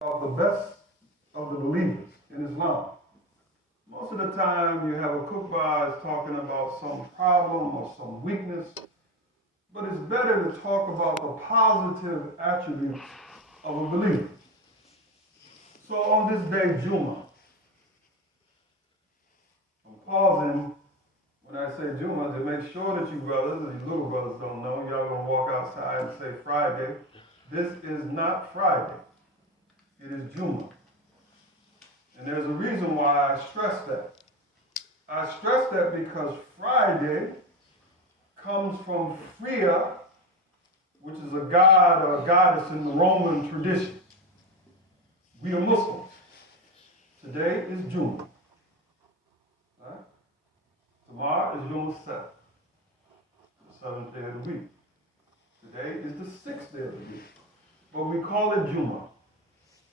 Of the best of the believers in Islam. Most of the time, you have a khutbah is talking about some problem or some weakness, but it's better to talk about the positive attributes of a believer. So on this day, Jumma, I'm pausing when I say Jumma to make sure that you brothers, and you little brothers don't know, y'all gonna walk outside and say Friday. This is not Friday. It is Jumma. And there's a reason why I stress that. I stress that because Friday comes from Freya, which is a god or a goddess in the Roman tradition. We are Muslims. Today is Jumma. Right? Tomorrow is Yom Set, the seventh day of the week. Today is the sixth day of the week. But we call it Jumma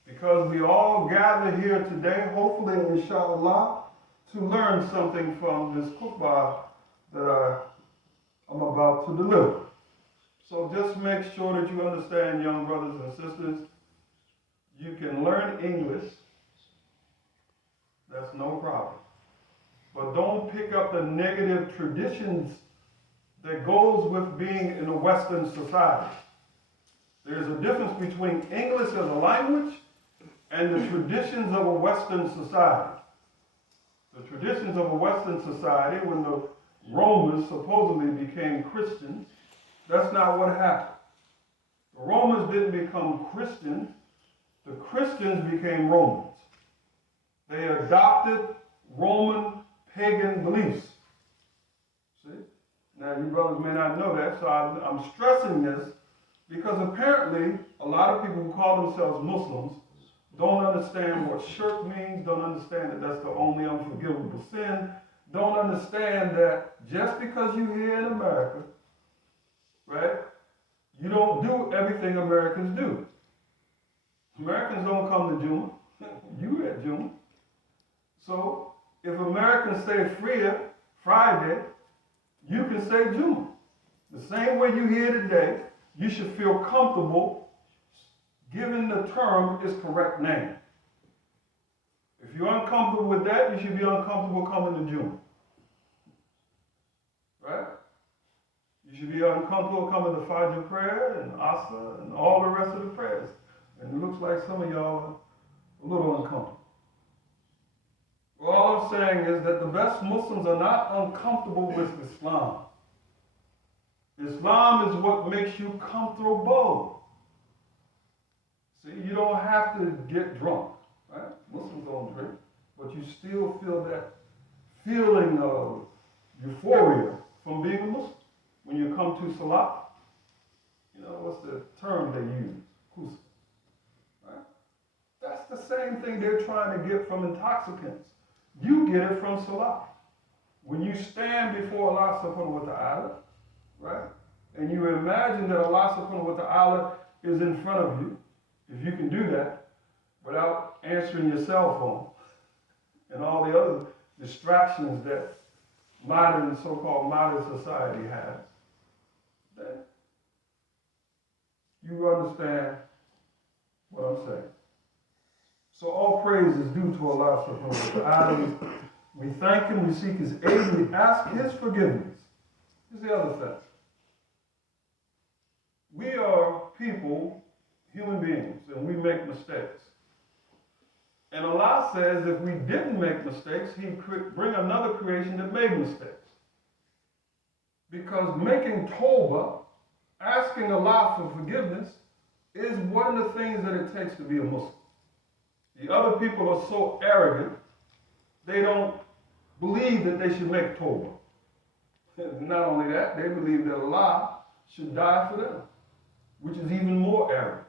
because we all gather here today, hopefully, inshallah, to learn something from this khutbah that I'm about to deliver. So just make sure that you understand, young brothers and sisters, you can learn English. That's no problem. But don't pick up the negative traditions that goes with being in a Western society. There's a difference between English as a language and the traditions of a Western society. The traditions of a Western society, when the Romans supposedly became Christians, that's not what happened. The Romans didn't become Christians. The Christians became Romans. They adopted Roman pagan beliefs. See? Now, you brothers may not know that, so I'm stressing this because apparently a lot of people who call themselves Muslims don't understand what shirk means, don't understand that that's the only unforgivable sin, don't understand that just because you're here in America, right, you don't do everything Americans do. Americans don't come to Juma. You at Juma. So if Americans say Friday, you can say Juma. The same way you here today, you should feel comfortable giving the term its correct name. If you're uncomfortable with that, you should be uncomfortable coming to Juma. Right? You should be uncomfortable coming to Fajr prayer and Asa and all the rest of the prayers. And it looks like some of y'all are a little uncomfortable. Well, all I'm saying is that the best Muslims are not uncomfortable with Islam. Islam is what makes you comfortable. See, you don't have to get drunk, right? Muslims don't drink, but you still feel that feeling of euphoria from being a Muslim. When you come to Salah, you know, what's the term they use? Kusa. Right? That's the same thing they're trying to get from intoxicants. You get it from Salah. When you stand before Allah subhanahu wa ta'ala, right? And you imagine that Allah subhanahu wa ta'ala is in front of you, if you can do that without answering your cell phone and all the other distractions that modern, so-called modern society has, then you understand what I'm saying. So all praise is due to Allah subhanahu wa ta'ala. We thank Him, we seek His aid, we ask His forgiveness. Here's the other thing. We are people, human beings, and we make mistakes. And Allah says if we didn't make mistakes, He'd bring another creation that made mistakes. Because making tawbah, asking Allah for forgiveness, is one of the things that it takes to be a Muslim. The other people are so arrogant, they don't believe that they should make tawbah. Not only that, they believe that Allah should die for them, which is even more arrogant.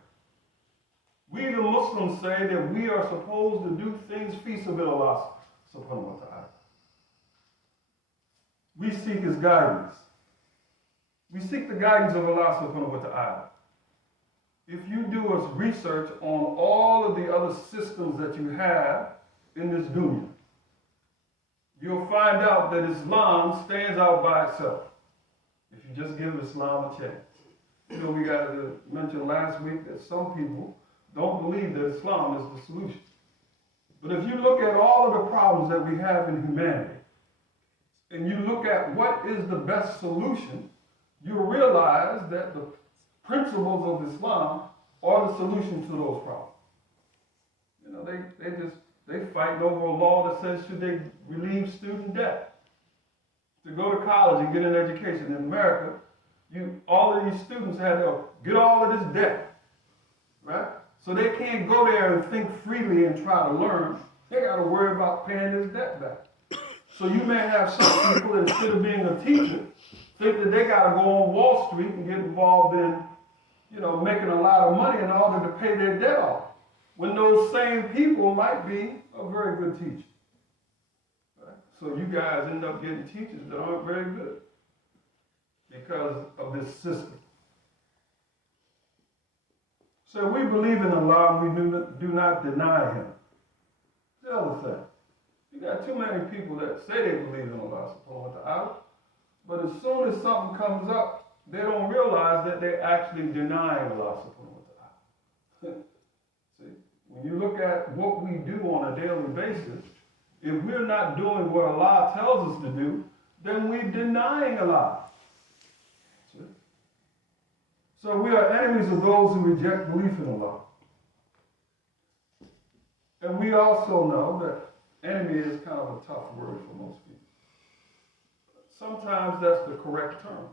We the Muslims say that we are supposed to do things fi sabilillah subhanahu wa ta'ala. We seek His guidance. We seek the guidance of Allah subhanahu wa ta'ala. If you do a research on all of the other systems that you have in this dunya, you'll find out that Islam stands out by itself. If you just give Islam a chance. You know, we got to mention last week that some people don't believe that Islam is the solution. But if you look at all of the problems that we have in humanity, and you look at what is the best solution, you'll realize that the principles of Islam are the solution to those problems. You know, they fight over a law that says should they relieve student debt to go to college and get an education. In America, all of these students had to get all of this debt, right? So they can't go there and think freely and try to learn. They got to worry about paying this debt back. So you may have some people, instead of being a teacher, think that they got to go on Wall Street and get involved in, making a lot of money in order to pay their debt off, when those same people might be a very good teacher. Right? So you guys end up getting teachers that aren't very good because of this system. So we believe in Allah and we do not deny Him. The other thing, you got too many people that say they believe in Allah subhanahu wa ta'ala, but as soon as something comes up, they don't realize that they're actually denying Allah subhanahu wa ta'ala. See, when you look at what we do on a daily basis, if we're not doing what Allah tells us to do, then we're denying Allah. See? So we are enemies of those who reject belief in Allah. And we also know that enemy is kind of a tough word for most people. Sometimes that's the correct term.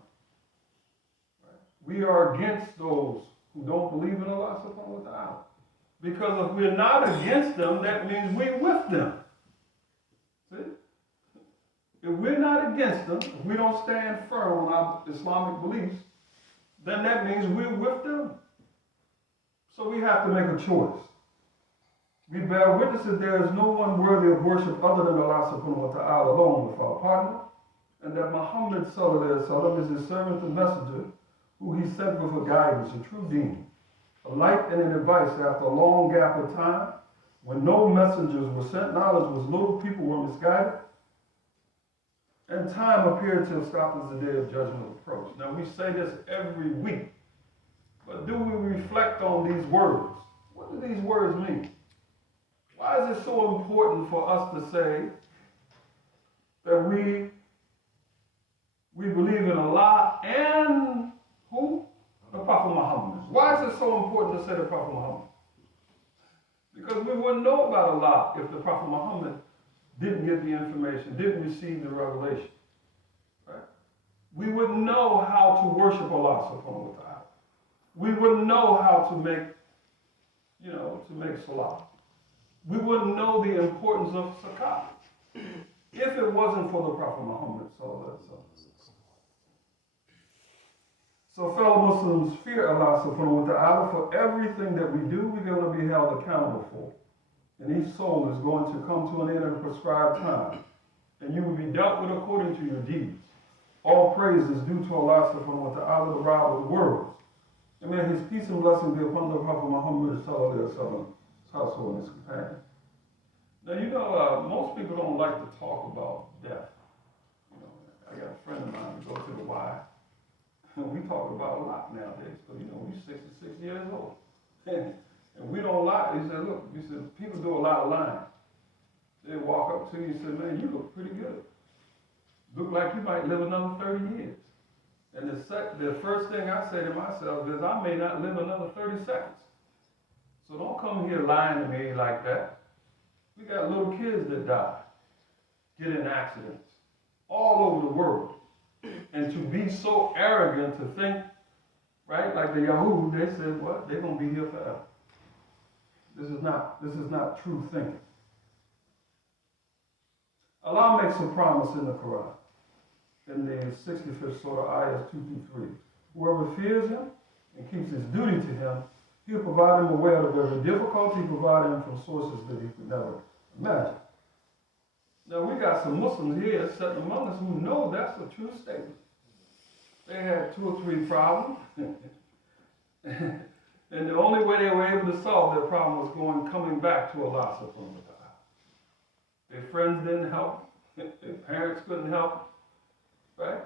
Right? We are against those who don't believe in Allah subhanahu wa ta'ala. Because if we're not against them, that means we're with them. See? If we're not against them, if we don't stand firm on our Islamic beliefs, then that means we're with them. So we have to make a choice. We bear witness that there is no one worthy of worship other than Allah subhanahu wa ta'ala alone without partner, and that Muhammad sallallahu alaihi wasallam is his servant and messenger, who he sent with a guidance, a true deen, a light and an advice after a long gap of time, when no messengers were sent, knowledge was little, people were misguided, and time appeared to have stopped as the day of judgment approached. Now we say this every week, but do we reflect on these words? What do these words mean? Why is it so important for us to say that we believe in Allah and who? The Prophet Muhammad. Why is it so important to say the Prophet Muhammad? Because we wouldn't know about Allah if the Prophet Muhammad didn't get the information, didn't receive the revelation. Right? We wouldn't know how to worship Allah subhanahu wa ta'ala. We wouldn't know how to make salah. We wouldn't know the importance of zakat if it wasn't for the Prophet Muhammad sallallahu alaihi wasallam. So fellow Muslims, fear Allah subhanahu wa ta'ala. For everything that we do, we're going to be held accountable for. And each soul is going to come to an end at a prescribed time. And you will be dealt with according to your deeds. All praise is due to Allah subhanahu wa ta'ala, the Rabb of the worlds. And may his peace and blessing be upon the Prophet Muhammad sallallahu alaihi wasallam, his household and his companions. Now, most people don't like to talk about death. I got a friend of mine who goes to the Y. We talk about a lot nowadays, but we're 66 years old. And we don't lie. He said, look, people do a lot of lying. They walk up to you and say, man, you look pretty good. Look like you might live another 30 years. And the first thing I say to myself is, I may not live another 30 seconds. So don't come here lying to me like that. We got little kids that die, get in accidents, all over the world. And to be so arrogant to think, right, like the Yahoo, they said, what? They're going to be here forever. This is not true thinking. Allah makes a promise in the Quran, in the 65th surah, ayahs 2-3. Whoever fears him and keeps his duty to him, he'll provide him a way out of every difficulty, provide him from sources that he could never imagine. Now, we got some Muslims here sitting among us who know that's a true statement. They had 2 or 3 problems, and the only way they were able to solve their problem was coming back to Allah subhanahu wa ta'ala. Their friends didn't help, their parents couldn't help, right?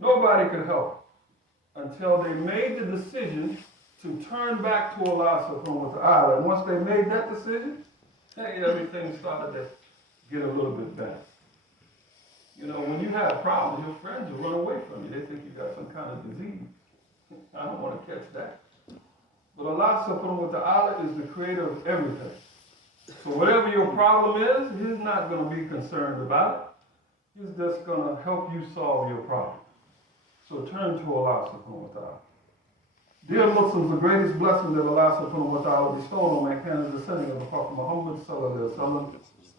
Nobody could help until they made the decision to turn back to Allah subhanahu wa ta'ala. And once they made that decision, hey, everything started to get a little bit better. You know, when you have problems, your friends will run away from you. They think you got some kind of disease. I don't want to catch that. But Allah subhanahu wa ta'ala is the creator of everything. So whatever your problem is, He's not going to be concerned about it. He's just going to help you solve your problem. So turn to Allah subhanahu wa ta'ala. Dear Muslims, the greatest blessing that Allah subhanahu wa ta'ala bestowed on mankind is the sending of the Prophet Muhammad sallallahu alaihi wasallam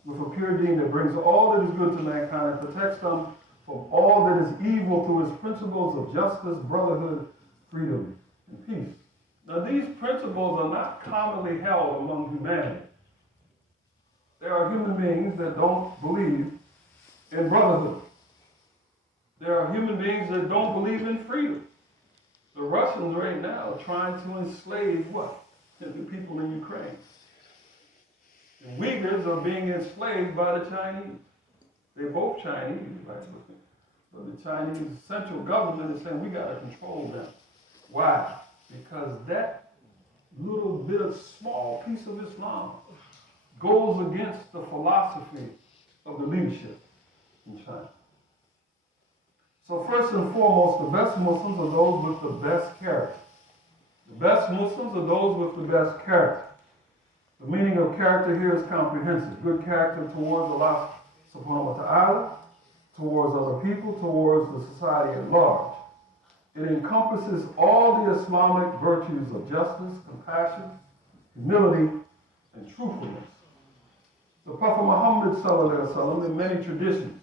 with a pure deen that brings all that is good to mankind and protects them from all that is evil through His principles of justice, brotherhood, freedom, and peace. Now these principles are not commonly held among humanity. There are human beings that don't believe in brotherhood. There are human beings that don't believe in freedom. The Russians right now are trying to enslave what? The people in Ukraine. The Uyghurs are being enslaved by the Chinese. They're both Chinese, right? But the Chinese central government is saying we got to control them. Why? Because that little bit of small piece of Islam goes against the philosophy of the leadership in China. So first and foremost, the best Muslims are those with the best character. The best Muslims are those with the best character. The meaning of character here is comprehensive. Good character towards Allah subhanahu wa ta'ala, towards other people, towards the society at large. It encompasses all the Islamic virtues of justice, compassion, humility, and truthfulness. The Prophet Muhammad sallallahu alaihi wasallam, in many traditions,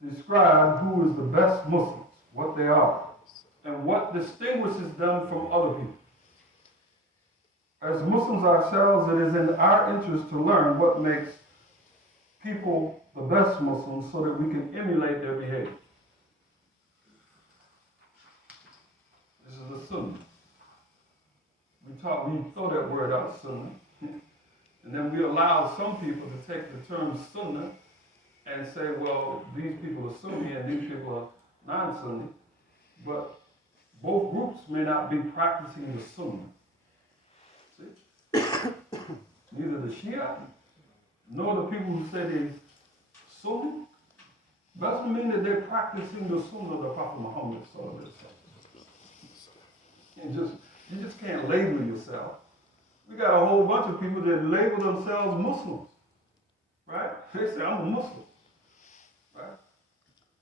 describe who is the best Muslims, what they are, and what distinguishes them from other people. As Muslims ourselves, it is in our interest to learn what makes people the best Muslims so that we can emulate their behavior. This is the Sunnah. We throw that word out, Sunnah, and then we allow some people to take the term Sunnah and say, well, these people are Sunni and these people are non-Sunni, but both groups may not be practicing the Sunnah. See? Neither the Shia nor the people who say they're Sunni doesn't mean that they're practicing the Sunnah of the Prophet Muhammad sallallahu alaihi wasallam. You just can't label yourself. We got a whole bunch of people that label themselves Muslims, right? They say, I'm a Muslim, right?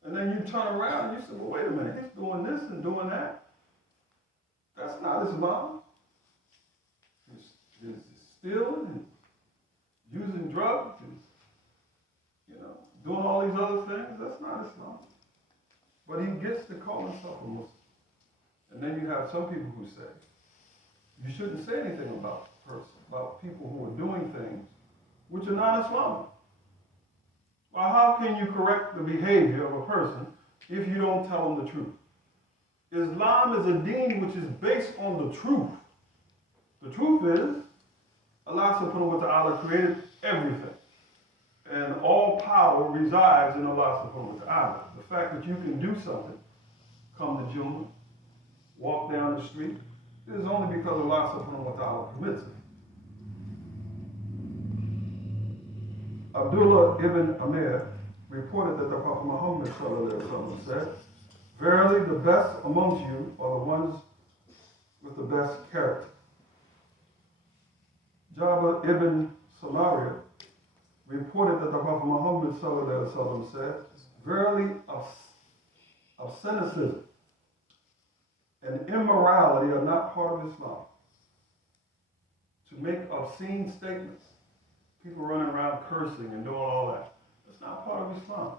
And then you turn around and you say, well, wait a minute, he's doing this and doing that. That's not Islam. He's stealing and using drugs and, doing all these other things. That's not Islam. But he gets to call himself a Muslim. And then you have some people who say, you shouldn't say anything about the person, about people who are doing things which are non-Islamic. Well, how can you correct the behavior of a person if you don't tell them the truth? Islam is a deen which is based on the truth. The truth is, Allah subhanahu wa ta'ala created everything. And all power resides in Allah subhanahu wa ta'ala. The fact that you can do something, come to Jumma, walk down the street, is only because Allah subhanahu wa ta'ala permits it. Abdullah ibn Amir reported that the Prophet Muhammad sallallahu alaihi wasallam said, verily the best amongst you are the ones with the best character. Jabir ibn Samaria reported that the Prophet Muhammad sallallahu alaihi wasallam said, verily obscenicism and immorality are not part of Islam. To make obscene statements, people running around cursing and doing all that, that's not part of Islam.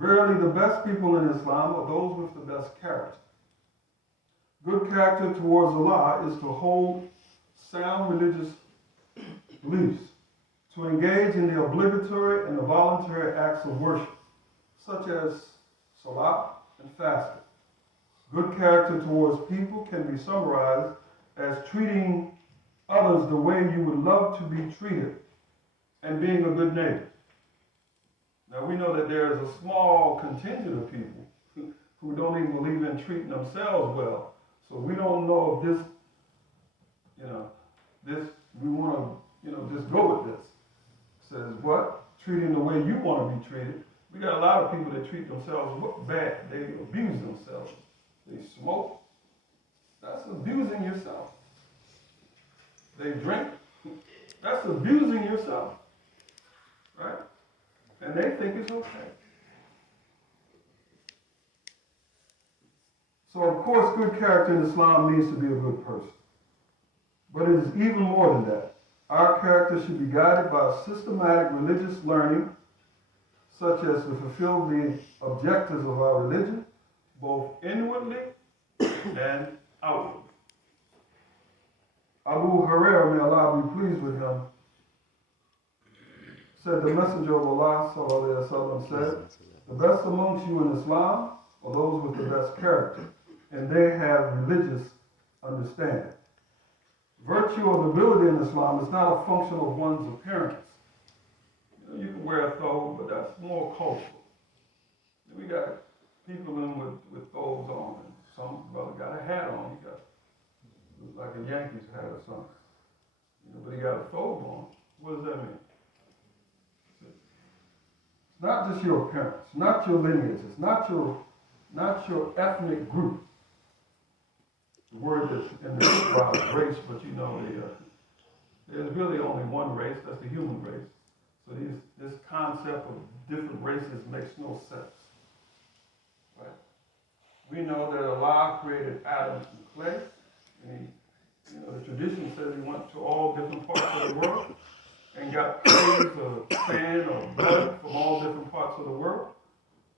Verily, the best people in Islam are those with the best character. Good character towards Allah is to hold sound religious beliefs, to engage in the obligatory and the voluntary acts of worship, such as salat and fasting. Good character towards people can be summarized as treating others the way you would love to be treated and being a good neighbor. Now we know that there is a small contingent of people who don't even believe in treating themselves well. So we don't know if this, we want to, just go with this. Says what? Treating the way you want to be treated. We got a lot of people that treat themselves bad. They abuse themselves. They smoke. That's abusing yourself. They drink. That's abusing yourself. Right? And they think it's okay. So of course, good character in Islam means to be a good person. But it is even more than that. Our character should be guided by a systematic religious learning, such as to fulfill the objectives of our religion, both inwardly and outwardly. Abu Hurairah, may Allah be pleased with him, said the Messenger of Allah ﷺ said, the best amongst you in Islam are those with the best character, and they have religious understanding. Virtue or ability in Islam is not a function of one's appearance. You can wear a thobe, but that's more cultural. We got people in with thobes on, and some brother got a hat on. He got like a Yankees hat or something. But he got a thobe on. What does that mean? It's not just your appearance, not your lineage, it's not your ethnic group. The word that's in the Bible is race, but there's really only one race, that's the human race. So this concept of different races makes no sense. Right? We know that Allah created Adam from clay, and the tradition says he went to all different parts of the world and got clays or sand or blood from all different parts of the world.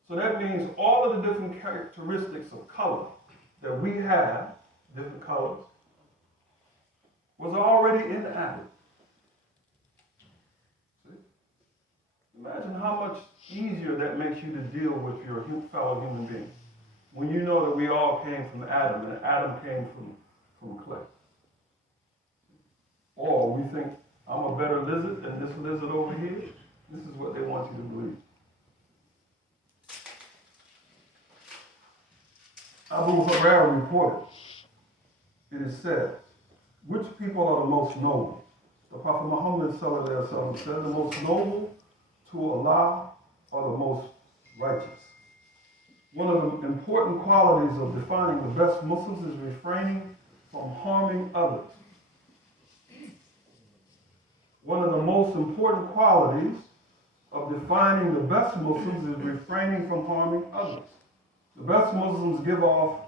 So that means all of the different characteristics of color that we have, different colors, was already in Adam. See? Imagine how much easier that makes you to deal with your fellow human being when you know that we all came from Adam and Adam came from clay. Or we think, I'm a better lizard than this lizard over here. This is what they want you to believe. Abu Hurairah reported, it is said, which people are the most noble? The Prophet Muhammad ﷺ said, the most noble to Allah are the most righteous. One of the important qualities of defining the best Muslims is refraining from harming others. One of the most important qualities of defining the best Muslims is refraining from harming others. The best Muslims give off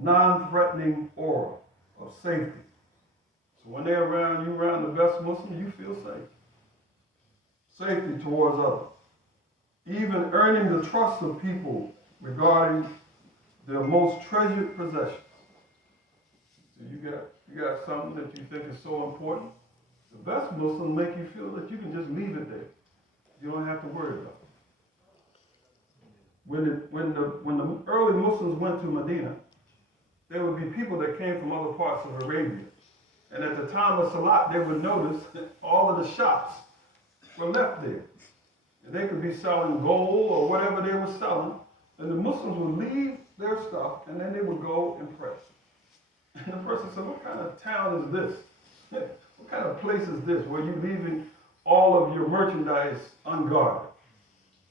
non-threatening aura of safety. So when they're around you, around the best Muslim, you feel safe. Safety towards others. Even earning the trust of people regarding their most treasured possessions. So you got something that you think is so important. The best Muslims make you feel that you can just leave it there. You don't have to worry about it. When the early Muslims went to Medina, there would be people that came from other parts of Arabia. And at the time of Salat, they would notice that all of the shops were left there. And they could be selling gold or whatever they were selling. And the Muslims would leave their stuff, and then they would go and pray. And the person said, what kind of town is this? What kind of place is this where you're leaving all of your merchandise unguarded?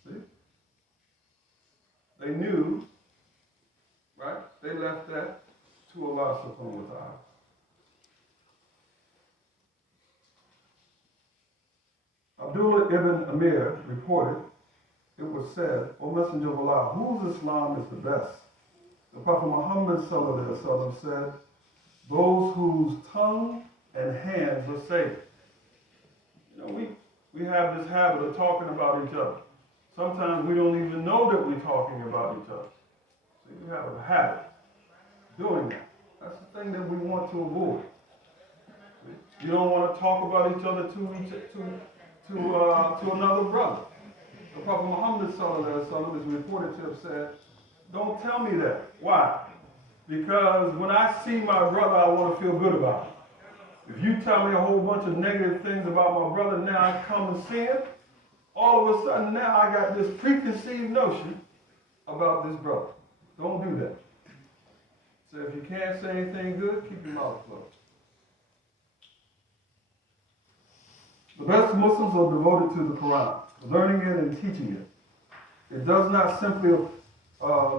See? They knew, right? They left that to Allah subhanahu wa ta'ala. Abdullah ibn Amir reported, it was said, O Messenger of Allah, whose Islam is the best? The Prophet Muhammad ﷺ said, those whose tongue and hands are safe. We have this habit of talking about each other. Sometimes we don't even know that we're talking about each other. So you have a habit of doing that. That's the thing that we want to avoid. You don't want to talk about each other to another brother. The Prophet Muhammad ﷺ is reported to have said, don't tell me that. Why? Because when I see my brother, I want to feel good about him. If you tell me a whole bunch of negative things about my brother, now I come and see him, all of a sudden now I got this preconceived notion about this brother. Don't do that. So if you can't say anything good, keep your mouth closed. The best Muslims are devoted to the Quran, learning it and teaching it. It does not simply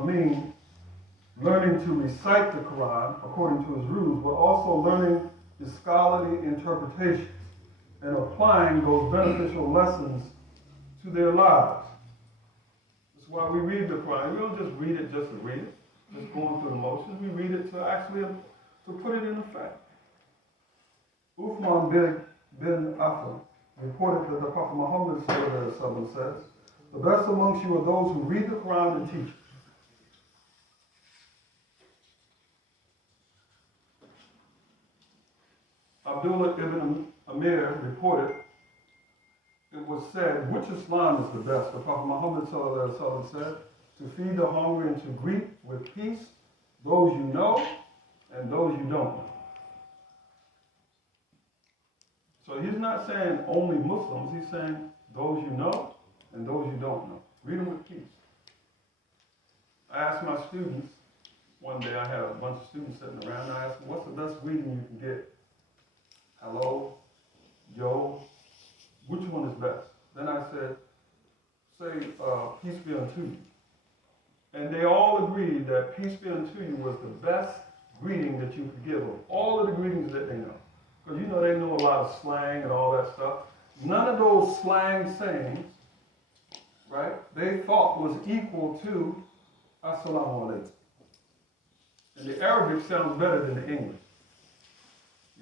mean learning to recite the Quran according to its rules, but also learning the scholarly interpretations and applying those beneficial lessons to their lives. That's why we read the Quran. We don't just read it just to read it, just going through the motions. We read it to actually to put it in effect. Uthman bin Affan reported that the Prophet Muhammad says, "The best amongst you are those who read the Quran and teach it." Abdullah ibn Amir reported, it was said, which Islam is the best? The Prophet Muhammad said, to feed the hungry and to greet with peace those you know and those you don't know. So he's not saying only Muslims, he's saying those you know and those you don't know. Greet them with peace. I asked my students, one day I had a bunch of students sitting around, and I asked them, what's the best greeting you can get? Hello, yo, which one is best? Then I said, say, peace be unto you. And they all agreed that peace be unto you was the best greeting that you could give of all of the greetings that they know. Because you know they know a lot of slang and all that stuff. None of those slang sayings, right, they thought was equal to Assalamu alaikum. And the Arabic sounds better than the English.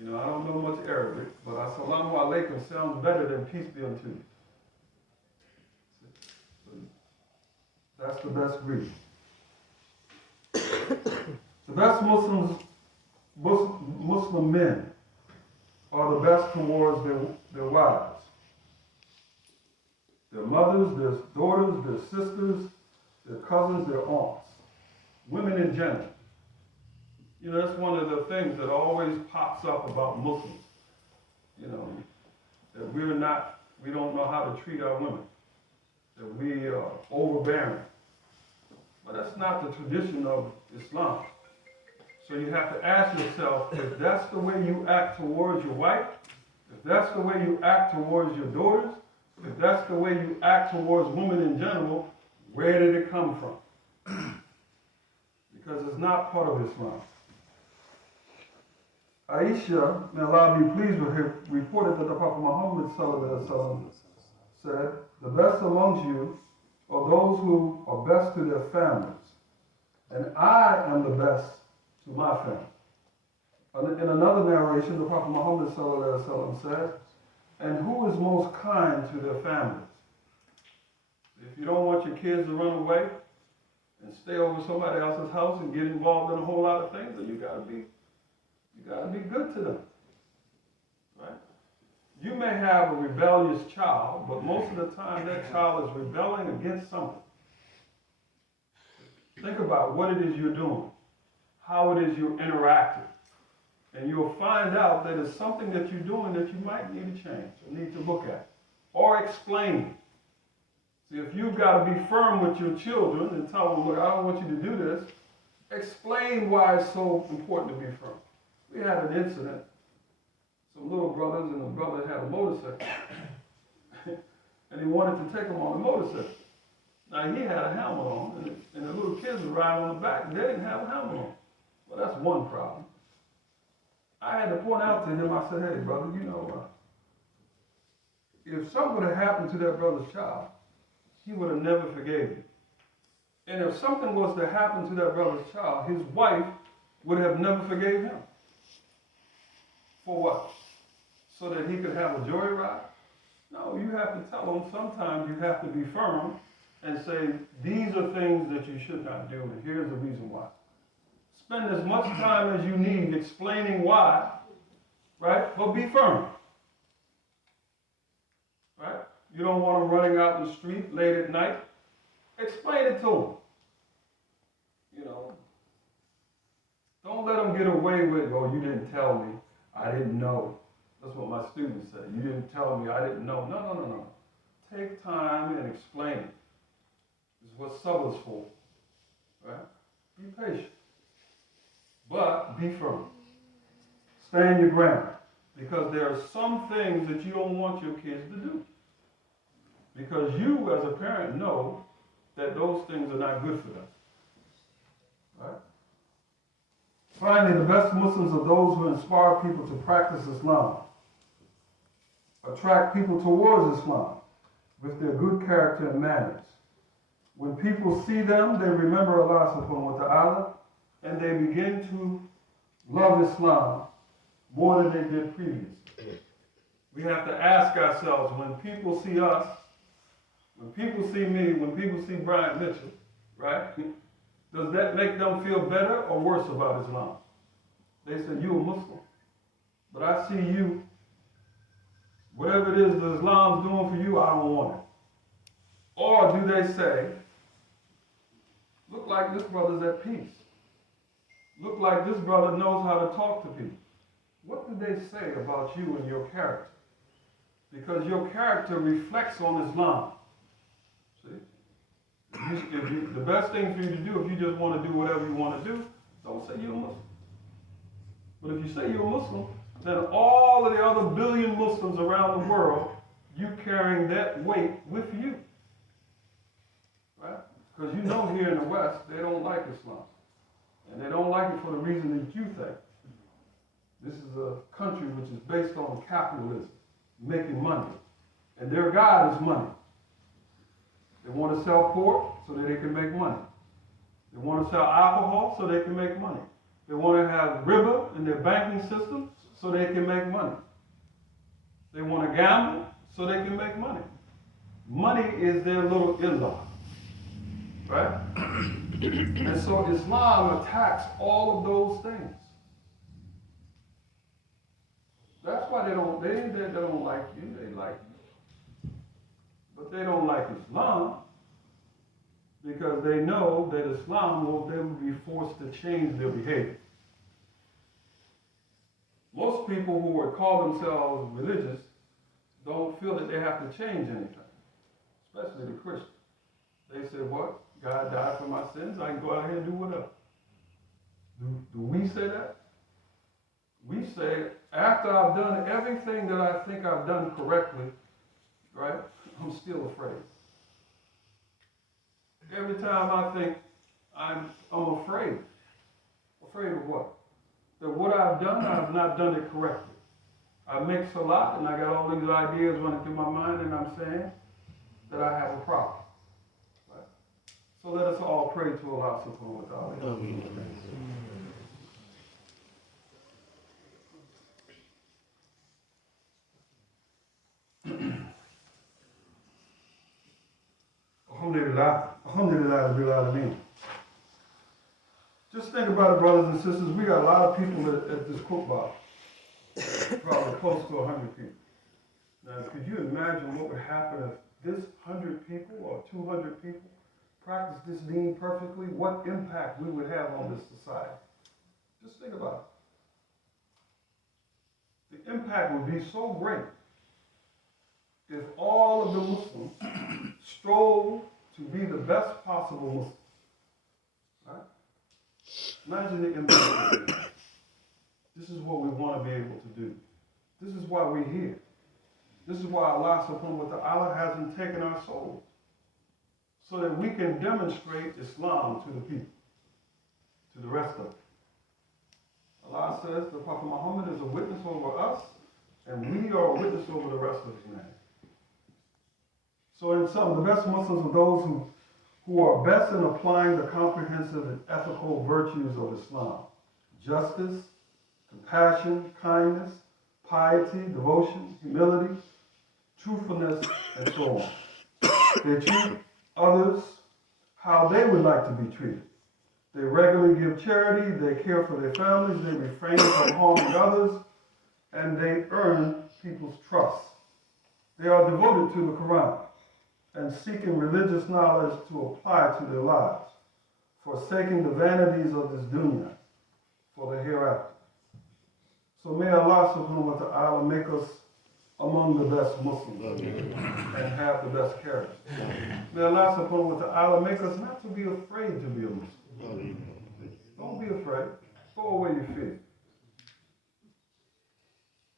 You know, I don't know much Arabic, but Assalamu alaikum sounds better than peace be unto you. So that's the best greeting. The best Muslim men are the best towards their wives, their mothers, their daughters, their sisters, their cousins, their aunts, women in general. You know, that's one of the things that always pops up about Muslims. You know, that we don't know how to treat our women, that we are overbearing. But that's not the tradition of Islam. So you have to ask yourself, if that's the way you act towards your wife, if that's the way you act towards your daughters, if that's the way you act towards women in general, where did it come from? Because it's not part of Islam. Aisha, may Allah be pleased with her, reported that the Prophet Muhammad said, the best amongst you are those who are best to their families, and I am the best to my family. In another narration, the Prophet Muhammad said, and who is most kind to their families? If you don't want your kids to run away and stay over somebody else's house and get involved in a whole lot of things, then you gotta be good to them, right? You may have a rebellious child, but most of the time that child is rebelling against something. Think about what it is you're doing, how it is you're interacting, and you'll find out that it's something that you're doing that you might need to change or need to look at or explain. See, if you've got to be firm with your children and tell them, look, I don't want you to do this, explain why it's so important to be firm. We had an incident. Some little brothers and a brother had a motorcycle. And he wanted to take him on the motorcycle. Now, he had a helmet on, and the little kids were riding on the back, and they didn't have a helmet on. Well, that's one problem. I had to point out to him, I said, hey, brother, you know, if something would have happened to that brother's child, he would have never forgave you. And if something was to happen to that brother's child, his wife would have never forgave him. For what? So that he could have a joyride? No, you have to tell him sometimes you have to be firm and say, these are things that you should not do, and here's the reason why. Spend as much time as you need explaining why, right? But be firm, right? You don't want them running out in the street late at night. Explain it to them. You know, don't let them get away with, oh, you didn't tell me. I didn't know. That's what my students say. You didn't tell me. I didn't know. No. Take time and explain it. This is what sabr's for, right? Be patient. But be firm. Stand your ground. Because there are some things that you don't want your kids to do. Because you, as a parent, know that those things are not good for them. Right? Finally, the best Muslims are those who inspire people to practice Islam, attract people towards Islam with their good character and manners. When people see them, they remember Allah subhanahu wa ta'ala, and they begin to love Islam more than they did previously. We have to ask ourselves, when people see us, when people see me, when people see Bryant Mitchell, right? Does that make them feel better or worse about Islam? They say, you're a Muslim, but I see you, whatever it is that Islam's doing for you, I don't want it. Or do they say, look like this brother's at peace. Look like this brother knows how to talk to people. What do they say about you and your character? Because your character reflects on Islam. See? The best thing for you to do, if you just want to do whatever you want to do, don't say you're a Muslim. But if you say you're a Muslim, then all of the other billion Muslims around the world, you carrying that weight with you. Right? Because you know here in the West, they don't like Islam. And they don't like it for the reason that you think. This is a country which is based on capitalism, making money. And their God is money. They want to sell pork so that they can make money. They want to sell alcohol so they can make money. They want to have riba in their banking system so they can make money. They want to gamble so they can make money. Money is their little ilah. Right? And so Islam attacks all of those things. That's why they don't like you, they like you. But they don't like Islam because they know that Islam they will be forced to change their behavior. Most people who would call themselves religious don't feel that they have to change anything, especially the Christians. They say, what? God died for my sins, I can go out here and do whatever. Do we say that? We say, after I've done everything that I think I've done correctly, right, I'm still afraid. Every time I think I'm afraid. Afraid of what? That what I've done, I've not done it correctly. I make salat and I got all these ideas running through my mind and I'm saying that I have a problem. Right? So let us all pray to Allah subhanahu wa ta'ala. Alhamdulillah, Rabbil Alameen. Just think about it, brothers and sisters. We got a lot of people at this khutbah. Probably close to 100 people. Now, could you imagine what would happen if this 100 people or 200 people practiced this deen perfectly? What impact we would have on this society? Just think about it. The impact would be so great if all of the Muslims strove to be the best possible Muslims. Right? Imagine the impact. This is what we want to be able to do. This is why we're here. This is why Allah subhanahu wa ta'ala hasn't taken our souls. So that we can demonstrate Islam to the people, to the rest of it. Allah says the Prophet Muhammad is a witness over us, and we are a witness over the rest of humanity. So in sum, the best Muslims are those who are best in applying the comprehensive and ethical virtues of Islam. Justice, compassion, kindness, piety, devotion, humility, truthfulness, and so on. They treat others how they would like to be treated. They regularly give charity, they care for their families, they refrain from harming others, and they earn people's trust. They are devoted to the Quran and seeking religious knowledge to apply to their lives, forsaking the vanities of this dunya for the hereafter. So may Allah subhanahu wa ta'ala make us among the best Muslims and have the best character. May Allah subhanahu wa ta'ala make us not to be afraid to be a Muslim. Don't be afraid. Throw away your fear.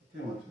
I came up to